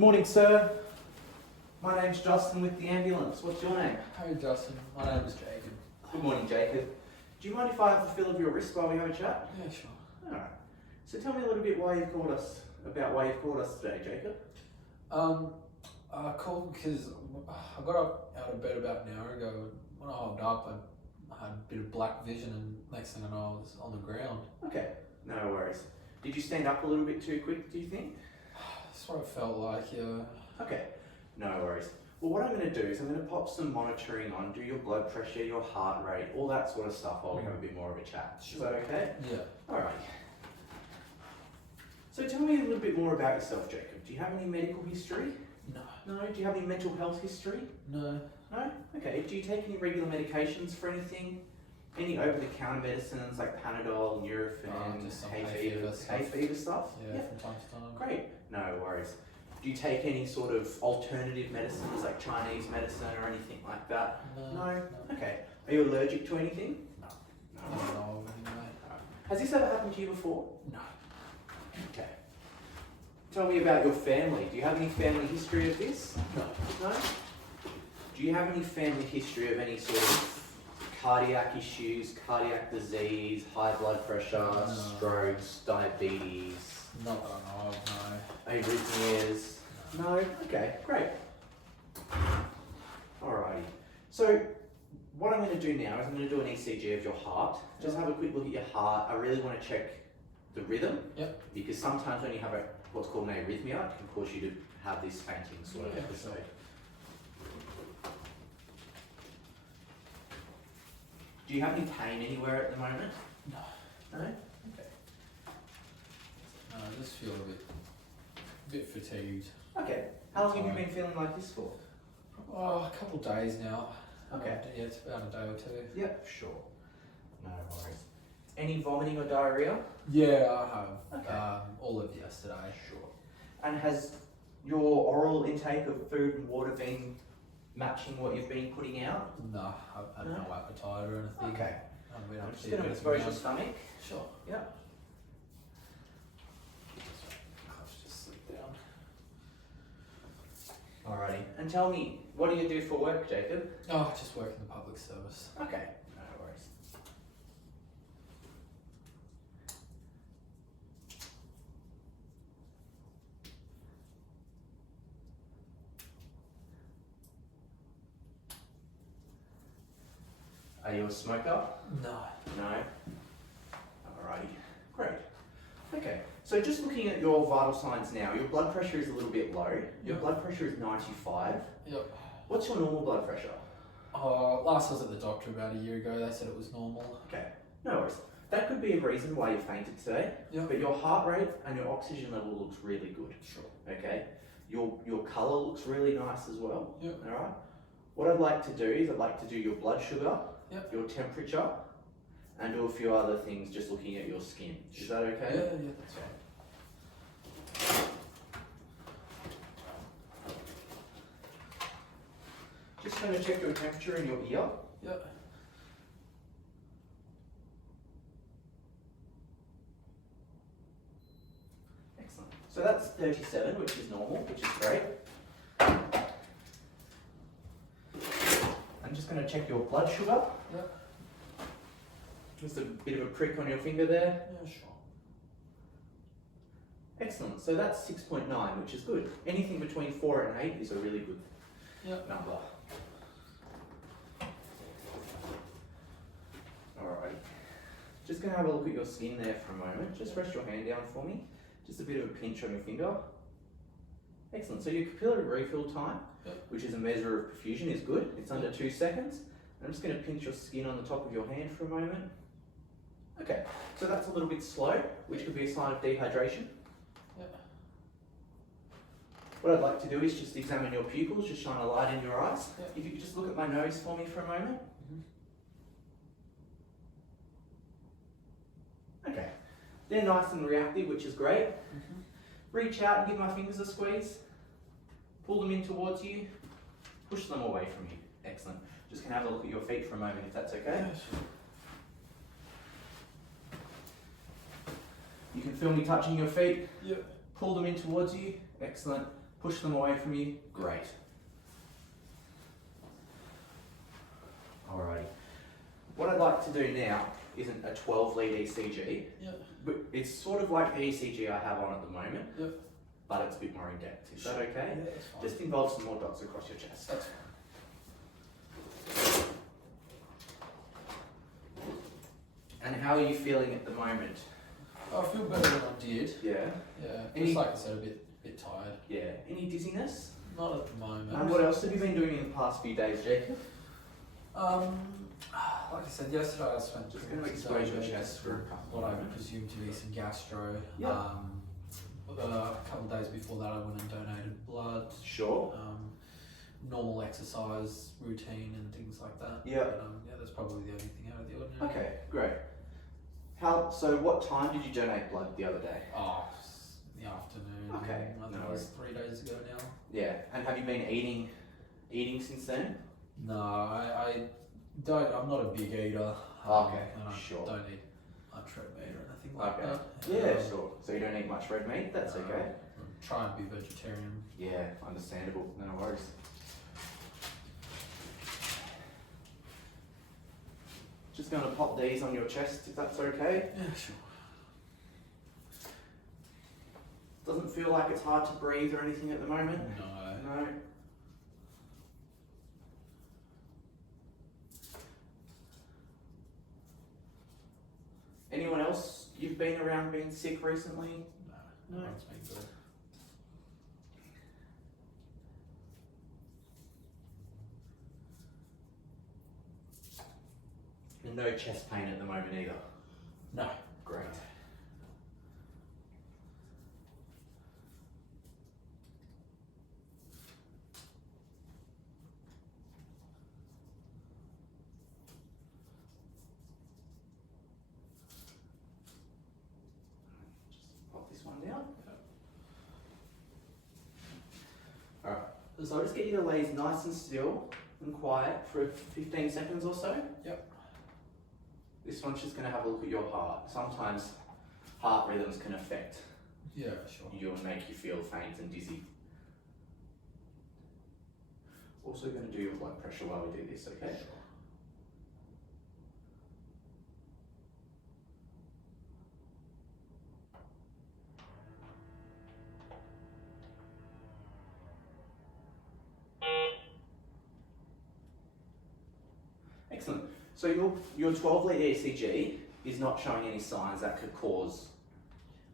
Good morning, sir. My name's Justin with the ambulance. What's your name? Hey Justin, my name is Jacob. Good morning, Jacob. Do you mind if I have a feel of your wrist while we have a chat? Yeah, sure. Alright. So tell me a little bit why you've called us today, Jacob. I called because I got up out of bed about an hour ago, and when I woke up I had a bit of black vision, and next thing I know I was on the ground. Okay, no worries. Did you stand up a little bit too quick, do you think? That's what it felt like, yeah. Okay, no worries. Well, what I'm going to do is I'm going to pop some monitoring on, do your blood pressure, your heart rate, all that sort of stuff while we have a bit more of a chat. Sure. Is that okay? Yeah. Alright. So tell me a little bit more about yourself, Jacob. Do you have any medical history? No. No? Do you have any mental health history? No. No? Okay. Do you take any regular medications for anything? Any over-the-counter medicines like Panadol, Nurofen, Just some hay hay fever stuff? Yeah, from time to time. Great. No worries. Do you take any sort of alternative medicines like Chinese medicine or anything like that? No. Okay. Are you allergic to anything? No. No. I don't know of any, mate. Has this ever happened to you before? No. Okay. Tell me about your family. Do you have any family history of this? No. No? Do you have any family history of any sort of cardiac issues, cardiac disease, high blood pressure, strokes, diabetes? Not that I know of, no. Arrhythmias? No? Okay, great. Alrighty. So, what I'm going to do now is I'm going to do an ECG of your heart. Just have a quick look at your heart. I really want to check the rhythm. Yep. Because sometimes when you have what's called an arrhythmia, it can cause you to have this fainting sort of episode. Sure. Do you have any pain anywhere at the moment? No. No? Okay. No, I just feel a bit fatigued. Okay. How long have you been feeling like this for? Oh, a couple of days now. Okay. Yeah, it's about a day or two. Yep, sure. No worries. Any vomiting or diarrhea? Yeah, I have. Okay. All of yesterday. Sure. And has your oral intake of food and water been matching what you've been putting out? No, I've had no appetite or anything. Okay. I've been I'm able just to going to eat expose your anything stomach. Sure. Yep. Let's just sleep down. Alrighty. And tell me, what do you do for work, Jacob? Oh, just work in the public service. Okay. No worries. Are you a smoker? No. No? Alrighty, great. Okay, so just looking at your vital signs now, your blood pressure is a little bit low. Your blood pressure is 95. Yep. What's your normal blood pressure? Last I was at the doctor about a year ago, they said it was normal. Okay, no worries. That could be a reason why you fainted today, but your heart rate and your oxygen level looks really good. Sure. Okay, your colour looks really nice as well. Yep. Alright. What I'd like to do is I'd like to do your blood sugar, Yep. your temperature, and do a few other things just looking at your skin. Is that okay? Yeah, that's fine. Just going to check your temperature in your ear. Yep. Excellent. So that's 37, which is normal, which is great. I'm just going to check your blood sugar. Yep. Just a bit of a prick on your finger there. Yeah, sure. Excellent. So that's 6.9, which is good. Anything between 4 and 8 is a really good number. Alrighty. Just going to have a look at your skin there for a moment. Just rest your hand down for me. Just a bit of a pinch on your finger. Excellent. So your capillary refill time, which is a measure of perfusion, is good. It's under 2 seconds. I'm just going to pinch your skin on the top of your hand for a moment. Okay, so that's a little bit slow, which could be a sign of dehydration. What I'd like to do is just examine your pupils, just shine a light in your eyes. If you could just look at my nose for me for a moment. Okay, they're nice and reactive, which is great. Reach out and give my fingers a squeeze. Pull them in towards you. Push them away from you. Excellent. Just gonna have a look at your feet for a moment, if that's okay. You can feel me touching your feet. Yep. Pull them in towards you. Excellent. Push them away from you. Great. Alrighty. What I'd like to do now isn't a 12 lead ECG. Yep. But it's sort of like the ECG I have on at the moment. Yep. But it's a bit more in depth. Is that okay? Yeah, that's fine. Just involves some more dots across your chest. That's fine. And how are you feeling at the moment? I feel better than I did. Yeah. Yeah. Any- Just like I said, a bit tired. Yeah. Any dizziness? Not at the moment. And what else have you been doing in the past few days, Jacob? Like I said yesterday, I spent Just going to expose your chest for a couple what of I moments. presume to be some gastro. Yeah. A couple of days before that, I went and donated blood. Sure. Normal exercise routine and things like that. Yeah. But, yeah, that's probably the only thing out of the ordinary. Okay, great. So what time did you donate blood the other day? Oh, in the afternoon. Okay, I think no it was 3 days ago now. Yeah. And have you been eating since then? No, I don't. I'm not a big eater. Okay, and I sure. don't eat much red meat or anything like Okay. that. Yeah, sure. So you don't eat much red meat? That's okay. Try and be vegetarian. Yeah, understandable. No worries. Just going to pop these on your chest if that's okay. Yeah, sure. Doesn't feel like it's hard to breathe or anything at the moment? No. No. Anyone else you've been around being sick recently? No. No. Everyone's been good. And no chest pain at the moment either? No. Great. Just pop this one down. Alright, so I'll just get you to lay nice and still and quiet for 15 seconds or so. Yep. This one's just going to have a look at your heart. Sometimes heart rhythms can affect Yeah, sure. you and make you feel faint and dizzy. Also going to do your blood pressure while we do this, okay? Sure. Excellent. So your 12 lead ECG is not showing any signs that could cause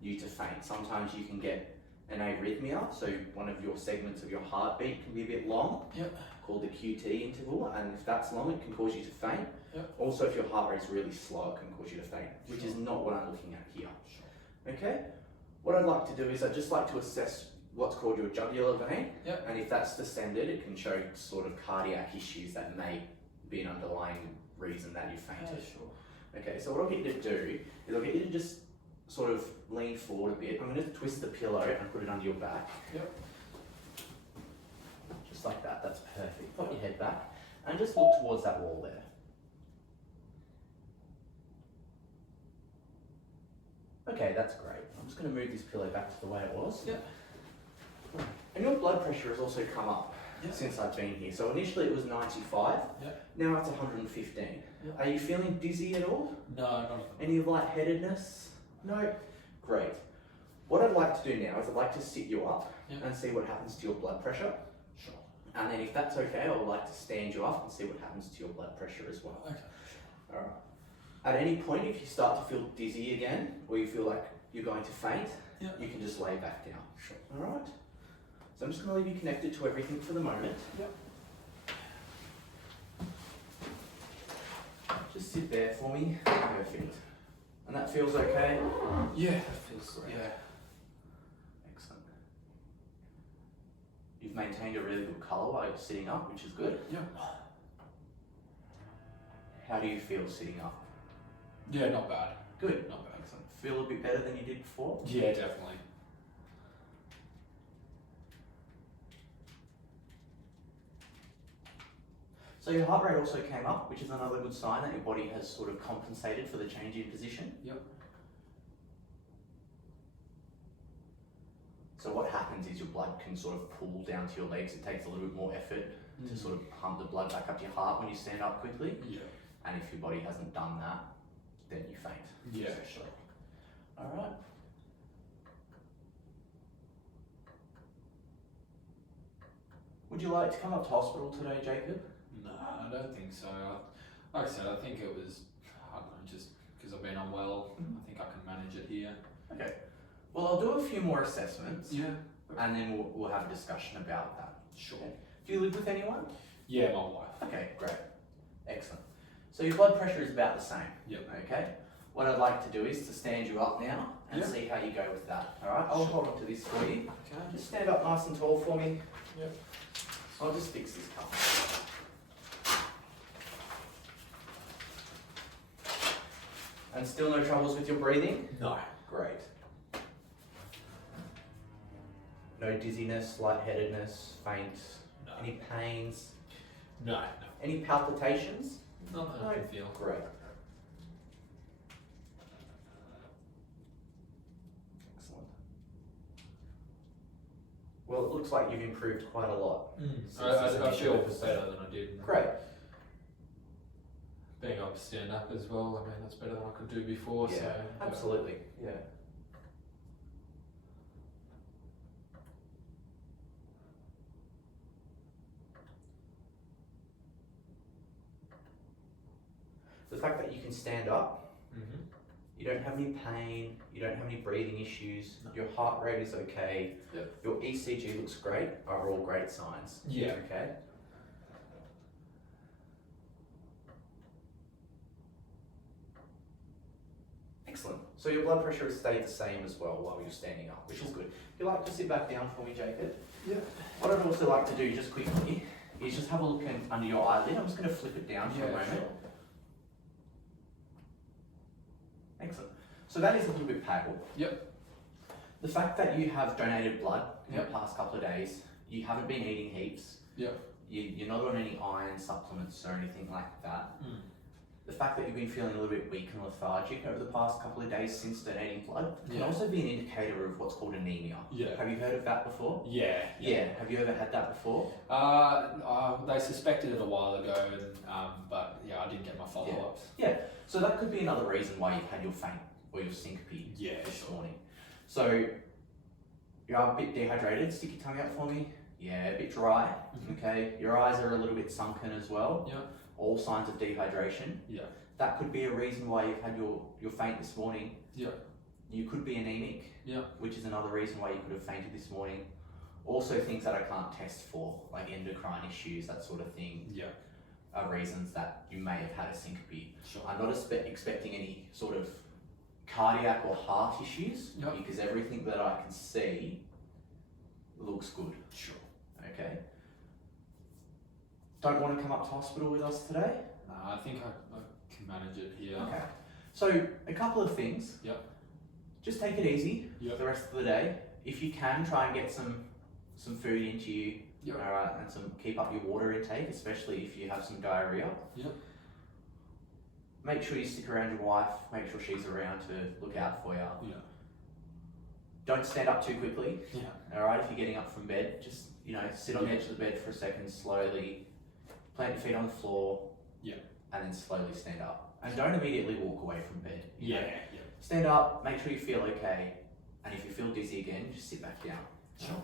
you to faint. Sometimes you can get an arrhythmia, so one of your segments of your heartbeat can be a bit long, Yep. called the QT interval, and if that's long, it can cause you to faint. Yep. Also, if your heart rate's really slow, it can cause you to faint, which is Sure. not what I'm looking at here. Sure. Okay? What I'd like to do is I'd just like to assess what's called your jugular vein, Yep. and if that's descended, it can show sort of cardiac issues that may be an underlying reason that you Yeah, fainted. sure. Okay, so what I'll get you to do is I'll get you to just sort of lean forward a bit. I'm going to twist the pillow and put it under your back. Yep. Just like that, that's perfect. Put your head back and just look towards that wall there. Okay, that's great. I'm just going to move this pillow back to the way it was. Yep. And your blood pressure has also come up Yep. since I've been here. So initially it was 95, Yep. now it's 115. Yep. Are you feeling dizzy at all? No, not at the Any lightheadedness? No? Great. What I'd like to do now is I'd like to sit you up Yep. and see what happens to your blood pressure. Sure. And then if that's okay, I would like to stand you up and see what happens to your blood pressure as well. Okay. Alright. At any point, if you start to feel dizzy again, or you feel like you're going to faint, Yep. you can just lay back down. Sure. Alright? So I'm just going to leave you connected to everything for the moment. Yep. Just sit there for me. Perfect. And that feels okay? Yeah, that feels Great. yeah. Excellent. You've maintained a really good colour while you're sitting up, which is good. Yep. How do you feel sitting up? Yeah, not bad. Good. Not bad. Excellent. Feel a bit better than you did before? Yeah, definitely. So your heart rate also came up, which is another good sign that your body has sort of compensated for the change in position. Yep. So what happens is your blood can sort of pull down to your legs. It takes a little bit more effort to sort of pump the blood back up to your heart when you stand up quickly. Yeah. And if your body hasn't done that, then you faint. Yeah. Essentially. Alright. Would you like to come up to hospital today, Jacob? No, I don't think so. Like I said, I think it was, I don't know, just because I've been unwell. I think I can manage it here. Okay. Well, I'll do a few more assessments. Yeah. And then we'll have a discussion about that. Sure. Okay. Do you live with anyone? Yeah, my wife. Okay, great. Excellent. So your blood pressure is about the same. Yep. Okay. What I'd like to do is to stand you up now and Yep. see how you go with that. Alright, I'll hold on to this for you. Okay. Just stand up nice and tall for me. Yep. I'll just fix this cup. And still no troubles with your breathing? No. Great. No dizziness, lightheadedness, faint, No. any pains, No. any palpitations? Not that I can feel. Great. Excellent. Well, it looks like you've improved quite a lot. I Since feel this better than I did. Great. Being able to stand up as well, I mean, that's better than I could do before. Yeah, so absolutely. Yeah. The fact that you can stand up, Mm-hmm. you don't have any pain, you don't have any breathing issues, No. your heart rate is okay, Yep. your ECG looks great, are all great signs. Yeah. Okay. Excellent. So your blood pressure has stayed the same as well while you're standing up, which is good. If you'd like to sit back down for me, Jacob. Yeah. What I'd also like to do just quickly is just have a look under your eyelid. I'm just going to flip it down for a moment. Sure. Excellent. So that is a little bit pale. Yep. The fact that you have donated blood in Yep. the past couple of days, you haven't been eating heaps, Yep. you're not on any iron supplements or anything like that. Mm. The fact that you've been feeling a little bit weak and lethargic over the past couple of days since donating blood can Yeah. also be an indicator of what's called anemia. Yeah. Have you heard of that before? Yeah. Yeah. Have you ever had that before? They suspected it a while ago, and but yeah, I didn't get my follow-ups. So that could be another reason why you've had your faint or your syncope Yeah, this sure. morning. So you are a bit dehydrated. Stick your tongue out for me. Yeah, a bit dry. Mhm. Okay. Your eyes are a little bit sunken as well. Yeah. All signs of dehydration. Yeah. That could be a reason why you've had your faint this morning. Yeah. You could be anemic. Yeah. Which is another reason why you could have fainted this morning. Also things that I can't test for, like endocrine issues, that sort of thing, Yeah. are reasons that you may have had a syncope. Sure. I'm not expecting any sort of cardiac or heart issues, Yep. because everything that I can see looks good. Sure. Okay. Don't want to come up to hospital with us today? I think I can manage it here. Okay. So a couple of things. Yep. Just take it easy Yep. the rest of the day. If you can, try and get some food into you. Yep. All right, and keep up your water intake, especially if you have some diarrhea. Yep. Make sure you stick around your wife. Make sure she's around to look out for you. Yeah. Don't stand up too quickly. Yeah. All right, if you're getting up from bed, just sit on the edge of the bed for a second, slowly. Plant your feet on the floor. Yeah. And then slowly stand up. And don't immediately walk away from bed. you know. Yeah. Yeah. Stand up. Make sure you feel okay. And if you feel dizzy again, just sit back down. Sure.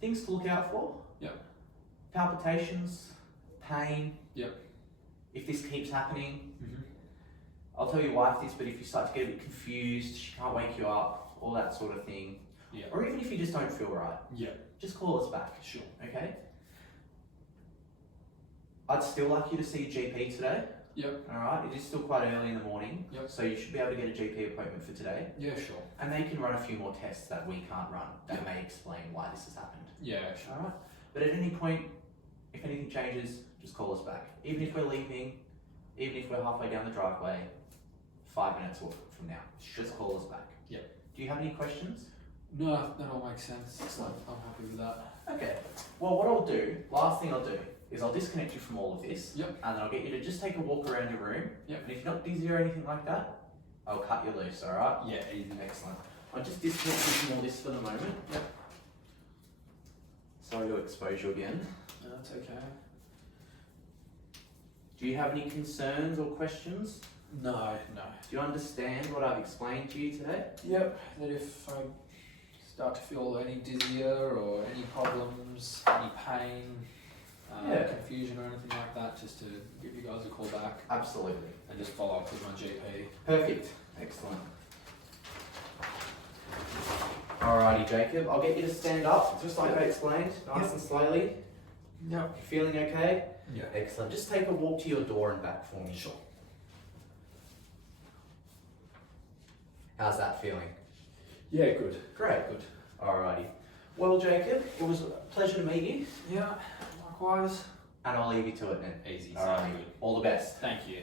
Things to look out for. Yep. Palpitations, pain. Yep. If this keeps happening, Mhm. I'll tell your wife this, but if you start to get a bit confused, she can't wake you up, all that sort of thing. Yeah. Or even if you just don't feel right, Yeah. just call us back, Sure. okay? I'd still like you to see a GP today. Yep. Alright, it is still quite early in the morning, Yep. so you should be able to get a GP appointment for today. Yeah. Sure. And they can run a few more tests that we can't run that may explain why this has happened. Yeah. Sure. Alright? But at any point, if anything changes, just call us back. Even if we're leaving, even if we're halfway down the driveway, 5 minutes from now, just call us back. Yep. Do you have any questions? No, that all makes sense. Excellent. I'm happy with that. Okay. Well, what I'll do, last thing I'll do, is I'll disconnect you from all of this. Yep. And then I'll get you to just take a walk around your room. Yep. And if you're not dizzy or anything like that, I'll cut you loose, alright? Yeah. Easy. Excellent. I'll just disconnect you from all this for the moment. Yep. Sorry to expose you again. No, that's okay. Do you have any concerns or questions? No. Do you understand what I've explained to you today? Yep, that if I start to feel any dizzier or any problems, any pain, confusion or anything like that, just to give you guys a call back. Absolutely. And just follow up with my GP. Perfect. Excellent. Alrighty, Jacob. I'll get you to stand up, just like I explained, nice and slowly. Yep. You feeling okay? Yeah. Excellent. Just take a walk to your door and back for me. Sure. How's that feeling? Yeah, good. Great. Good. Alrighty. Well, Jacob, it was a pleasure to meet you. Yeah, likewise. And I'll leave you to it then. Easy. Alright. Sounds good. All the best. Thank you.